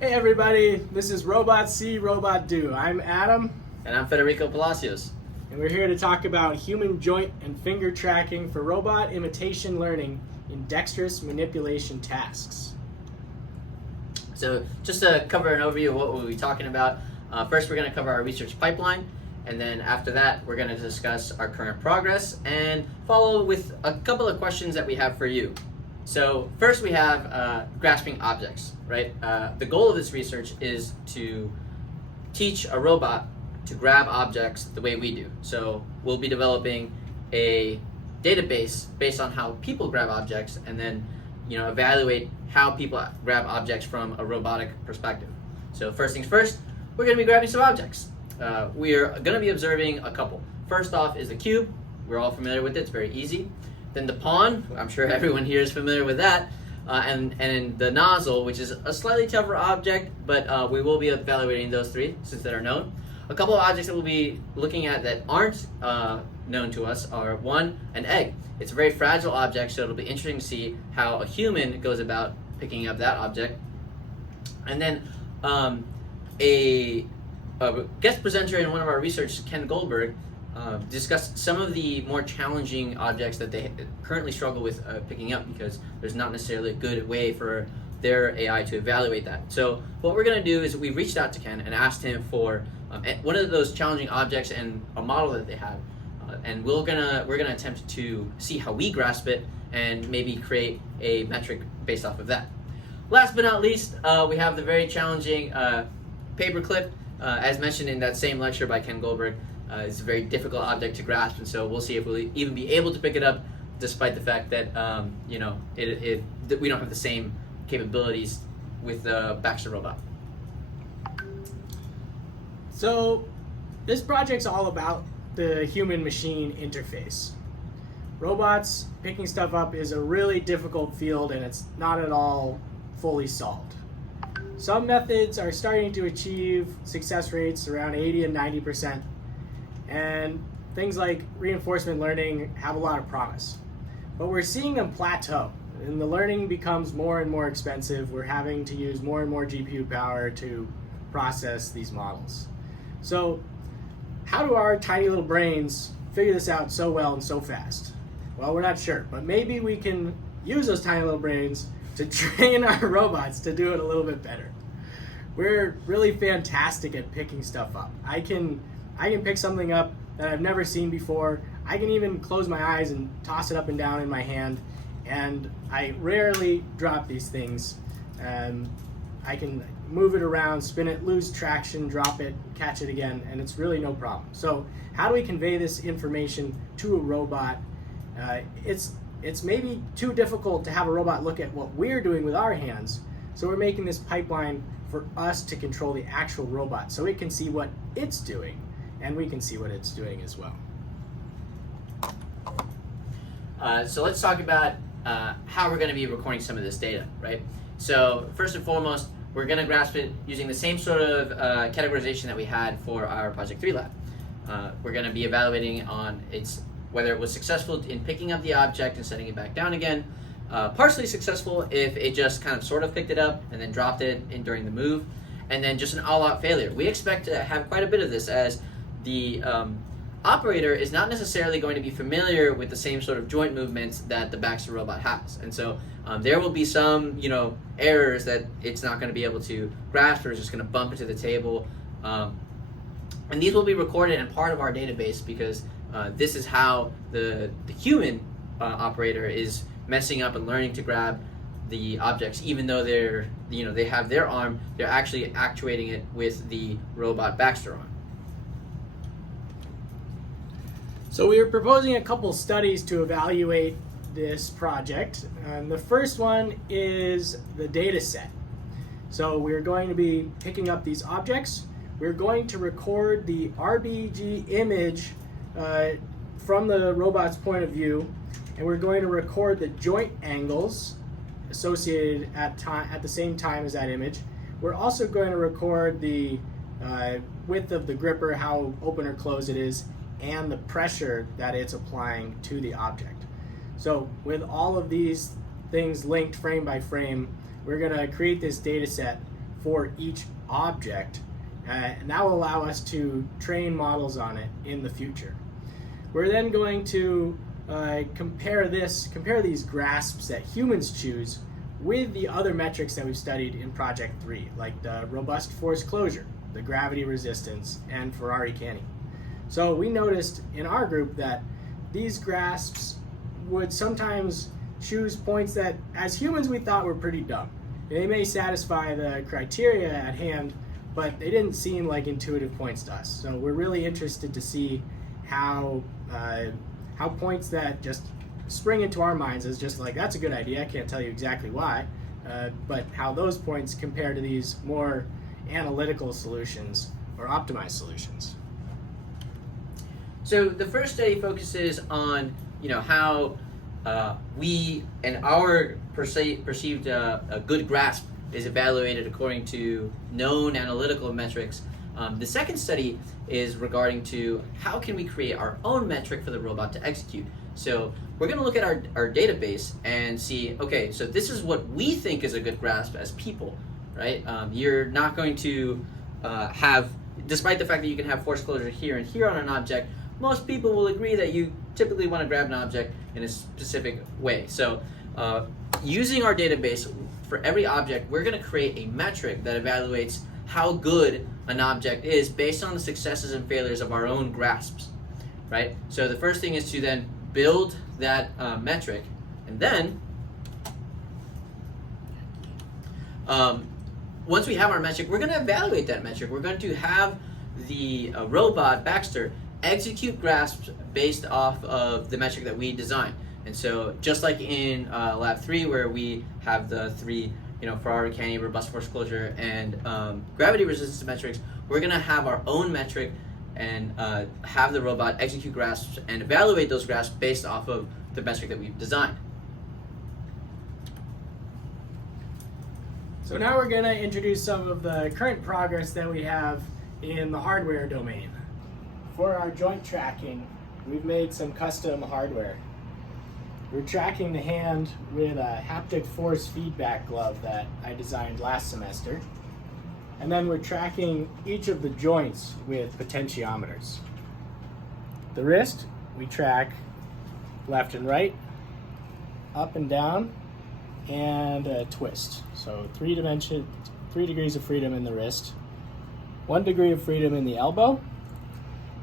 Hey everybody, this is Robot See, Robot Do. I'm Adam, And I'm Federico Palacios. and we're here to talk about human joint and finger tracking for robot imitation learning in dexterous manipulation tasks. So just to cover an overview of what we'll be talking about, first we're going to cover our research pipeline, and then after that we're going to discuss our current progress and follow with a couple of questions that we have for you. So first we have grasping objects, right? The goal of this research is to teach a robot to grab objects the way we do. So we'll be developing a database based on how people grab objects, and then evaluate how people grab objects from a robotic perspective. So first things first, we're going to be grabbing some objects. We are going to be observing a couple. First off is the cube. We're all familiar with it. It's very easy. Then the pawn. I'm sure everyone here is familiar with that. And the nozzle, which is a slightly tougher object, but we will be evaluating those three since they are known. A couple of objects that we'll be looking at that aren't known to us are, one, an egg. It's a very fragile object, so it'll be interesting to see how a human goes about picking up that object. And then a guest presenter in one of our research, Ken Goldberg, discussed some of the more challenging objects that they currently struggle with picking up, because there's not necessarily a good way for their AI to evaluate that. So what we're going to do is we reached out to Ken and asked him for one of those challenging objects and a model that they have, and we're gonna attempt to see how we grasp it and maybe create a metric based off of that. Last but not least, we have the very challenging paperclip. As mentioned in that same lecture by Ken Goldberg, it's a very difficult object to grasp, and so we'll see if we'll even be able to pick it up, despite the fact that we don't have the same capabilities with the Baxter robot. So, this project's all about the human-machine interface. Robots picking stuff up is a really difficult field, and it's not at all fully solved. Some methods are starting to achieve success rates around 80 and 90%, and things like reinforcement learning have a lot of promise. But we're seeing them plateau, and the learning becomes more and more expensive. We're having to use more and more GPU power to process these models. So, how do our tiny little brains figure this out so well and so fast? Well, we're not sure, but maybe we can use those tiny little brains to train our robots to do it a little bit better. We're really fantastic at picking stuff up. I can pick something up that I've never seen before. I can even close my eyes and toss it up and down in my hand, and I rarely drop these things. I can move it around, spin it, lose traction, drop it, catch it again, and it's really no problem. So how do we convey this information to a robot? It's maybe too difficult to have a robot look at what we're doing with our hands, so we're making this pipeline for us to control the actual robot so it can see what it's doing, and we can see what it's doing as well. So let's talk about how we're going to be recording some of this data, right? So first and foremost, we're going to grasp it using the same sort of categorization that we had for our Project 3 lab. We're going to be evaluating on whether it was successful in picking up the object and setting it back down again, partially successful if it just kind of sort of picked it up and then dropped it during the move, and then just an all-out failure. We expect to have quite a bit of this, as the operator is not necessarily going to be familiar with the same sort of joint movements that the Baxter robot has, and so there will be some errors that it's not going to be able to grasp, or it's just going to bump into the table, and these will be recorded and part of our database, because this is how the human operator is messing up and learning to grab the objects. Even though they have their arm, they're actually actuating it with the robot Baxter arm. So we are proposing a couple studies to evaluate this project. The first one is the data set. So we're going to be picking up these objects. We're going to record the RBG image from the robot's point of view, and we're going to record the joint angles associated at the same time as that image. We're also going to record the width of the gripper, how open or closed it is, and the pressure that it's applying to the object. So with all of these things linked frame by frame, we're going to create this data set for each object, and that will allow us to train models on it in the future. We're then going to compare these grasps that humans choose with the other metrics that we've studied in Project 3, like the robust force closure, the gravity resistance, and Ferrari canny. So we noticed in our group that these grasps would sometimes choose points that as humans we thought were pretty dumb. They may satisfy the criteria at hand, but they didn't seem like intuitive points to us. So we're really interested to see how points that just spring into our minds as just like, that's a good idea, I can't tell you exactly why, but how those points compare to these more analytical solutions or optimized solutions. So the first study focuses on how we and our perceived a good grasp is evaluated according to known analytical metrics. The second study is regarding to how can we create our own metric for the robot to execute. So we're going to look at our database and see, okay, so this is what we think is a good grasp as people, right? You're not going to have, despite the fact that you can have force closure here and here on an object, most people will agree that you typically want to grab an object in a specific way. So using our database for every object, we're going to create a metric that evaluates how good an object is based on the successes and failures of our own grasps, right? So the first thing is to then build that metric, and then once we have our metric, we're going to evaluate that metric. We're going to have the robot, Baxter, execute grasps based off of the metric that we designed. And so just like in Lab 3 where we have the three Ferrari canny, robust force closure, and gravity resistance metrics, we're going to have our own metric and have the robot execute grasps and evaluate those grasps based off of the metric that we've designed. So now we're going to introduce some of the current progress that we have in the hardware domain. For our joint tracking, we've made some custom hardware. We're tracking the hand with a haptic force feedback glove that I designed last semester. And then we're tracking each of the joints with potentiometers. The wrist, we track left and right, up and down, and a twist. So 3 degrees of freedom in the wrist, 1 degree of freedom in the elbow,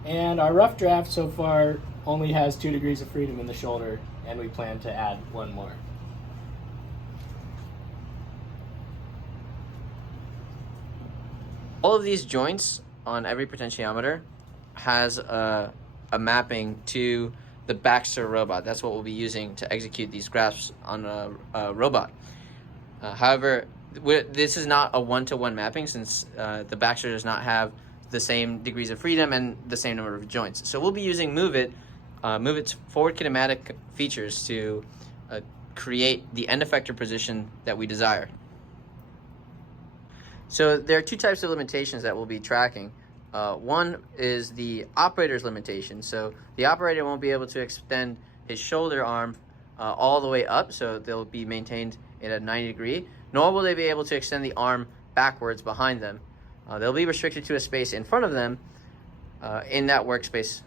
and our rough draft so far only has 2 degrees of freedom in the shoulder, and we plan to add 1 more. All of these joints on every potentiometer has a mapping to the Baxter robot. That's what we'll be using to execute these grasps on a robot. However, this is not a one-to-one mapping since the Baxter does not have the same degrees of freedom and the same number of joints. So we'll be using MoveIt's forward kinematic features to create the end effector position that we desire. So there are 2 types of limitations that we'll be tracking. One is the operator's limitation. So the operator won't be able to extend his shoulder arm all the way up, so they'll be maintained at a 90 degree, nor will they be able to extend the arm backwards behind them. They'll be restricted to a space in front of them in that workspace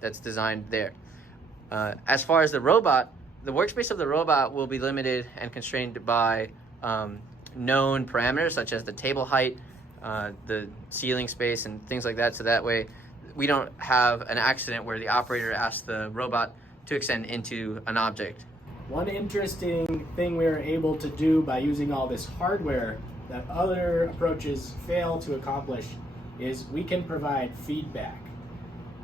that's designed there. As far as the robot, the workspace of the robot will be limited and constrained by known parameters such as the table height, the ceiling space, and things like that, so that way we don't have an accident where the operator asks the robot to extend into an object. One interesting thing we were able to do by using all this hardware that other approaches fail to accomplish is we can provide feedback.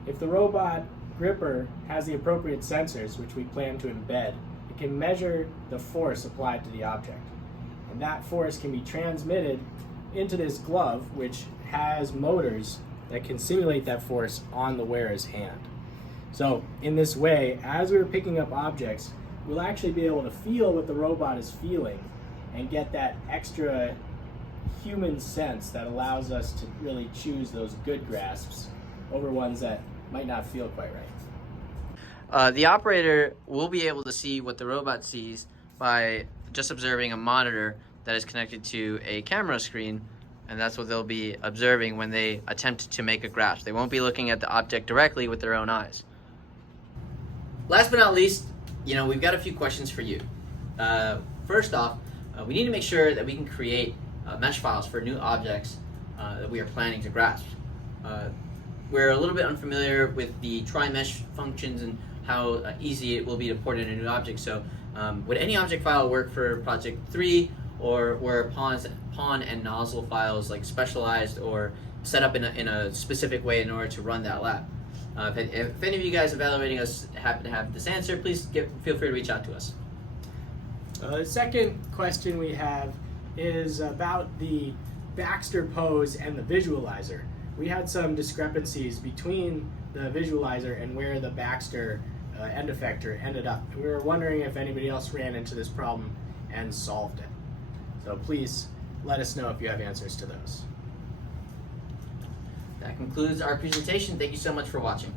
If the robot gripper has the appropriate sensors, which we plan to embed, it can measure the force applied to the object. And that force can be transmitted into this glove, which has motors that can simulate that force on the wearer's hand. So in this way, as we're picking up objects, we'll actually be able to feel what the robot is feeling and get that extra human sense that allows us to really choose those good grasps over ones that might not feel quite right. The operator will be able to see what the robot sees by just observing a monitor that is connected to a camera screen and that's what they'll be observing when they attempt to make a grasp. They won't be looking at the object directly with their own eyes. Last but not least, we've got a few questions for you. First off, we need to make sure that we can create mesh files for new objects that we are planning to grasp. We're a little bit unfamiliar with the try mesh functions and how easy it will be to port in a new object. So would any object file work for project 3, or were pawn and nozzle files like specialized or set up in a specific way in order to run that lab? If any of you guys evaluating us happen to have this answer, please feel free to reach out to us. The second question we have is about the Baxter pose and the visualizer. We had some discrepancies between the visualizer and where the Baxter end effector ended up. We were wondering if anybody else ran into this problem and solved it. So please let us know if you have answers to those. That concludes our presentation. Thank you so much for watching.